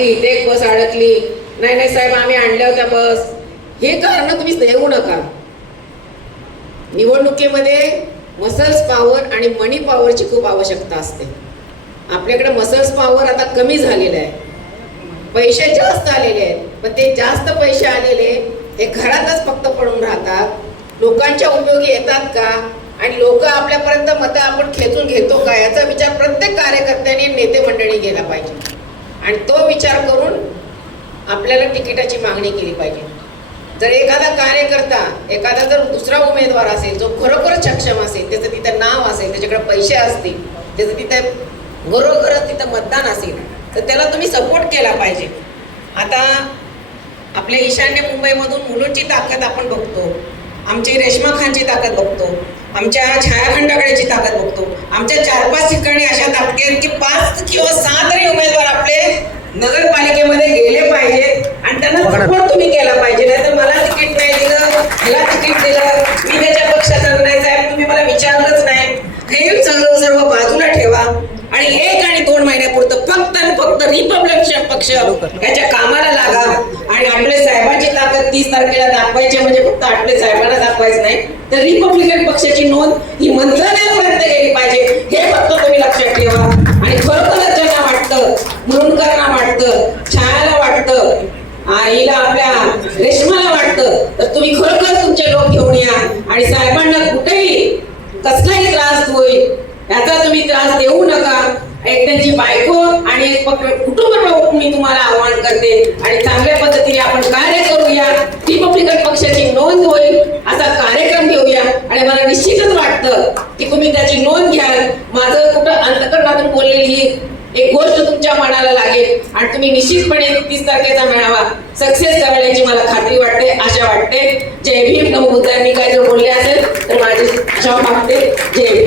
इथे एक बस अडकली. नाही नाही साहेब आम्ही आणल्या होत्या बस. हे कारण तुम्ही देऊ नका. निवडणुकीमध्ये मसल्स पॉवर आणि मनी पॉवरची खूप आवश्यकता असते. आपल्याकडे मसल्स पॉवर आता कमी झालेलं आहे. पैसे जास्त आलेले आहेत. पण ते जास्त पैसे आलेले हे घरातच फक्त पडून राहतात. लोकांच्या उपयोगी येतात का? आणि लोक आपल्यापर्यंत मतं आपण खेचून घेतो का? याचा विचार प्रत्येक कार्यकर्त्याने नेते मंडळी केला पाहिजे. आणि तो विचार करून आपल्याला तिकिटाची मागणी केली पाहिजे. जर एखादा कार्यकर्ता एखादा जर दुसरा उमेदवार असेल जो खरोखरच सक्षम असेल त्याचं तिथं नाव असेल त्याच्याकडे पैसे असतील त्याचं तिथं घरोघरच तिथं मतदान असेल तर त्याला तुम्ही सपोर्ट केला पाहिजे. आता आपल्या ईशान्य मुंबईमधून मुलुंडची ताकद आपण बघतो आमची रेश्मा खानची ताकद बघतो आमच्या छाया खंडाकडेची ताकद बघतो. आमच्या चार पाच ठिकाणी अशा ताकदी आहेत की पाच किंवा सहा तरी उमेदवार आपले नगरपालिकेमध्ये गेले पाहिजेत आणि त्यांना सपोर्ट तुम्ही केला पाहिजे. नाही तर मला तिकीट नाही दिलं मला तिकीट दिलं मी त्याच्या पक्षाचा नाही साहेब तुम्ही मला विचारलंच नाही. हे सर्व सर्व बाजूला ठेवा आणि एक आणि दोन महिन्यापुरतं फक्त आणि फक्त रिपब्लिकन पक्ष याच्या कामाला लागा. तीस तारखेला दाखवायचे म्हणजे फक्त आठवे साहेबांना दाखवायचं नाही. तर रिपब्लिकन पक्षाची नोंद ही मंत्रालयापर्यंत गेली पाहिजे. हे फक्त तुम्ही लक्षात ठेवा. आणि खरोखरच ज्यांना वाटतं मुरुंडकरांना वाटतं छायाला वाटतं आईला आपल्या रेशमाला वाटतं तर तुम्ही खरोखर तुमचे लोक घेऊन या. आणि साहेबांना कुठेही कसलाही त्रास होईल याचा तुम्ही त्रास देऊ नका. एक त्यांची बायको आणि एक कुटुंब प्रमुख मी तुम्हाला आवाहन करते. आणि चांगल्या पद्धतीने आपण काय करूया रिपब्लिकन पक्षाची नोंद होईल असा कार्यक्रम घेऊया आणि मला निश्चितच की तुम्ही त्याची नोंद घ्याल. माझं कुठं अंतकरणातून बोललेली ही एक गोष्ट तुमच्या मनाला लागेल आणि तुम्ही निश्चितपणे तीस तारखेचा मेळावा सक्सेस करण्याची मला खात्री वाटते आशा वाटते. जय भीम नमो बुद्धांनी काय जर बोलले असेल तर माझी आशा मागते. जय भीम.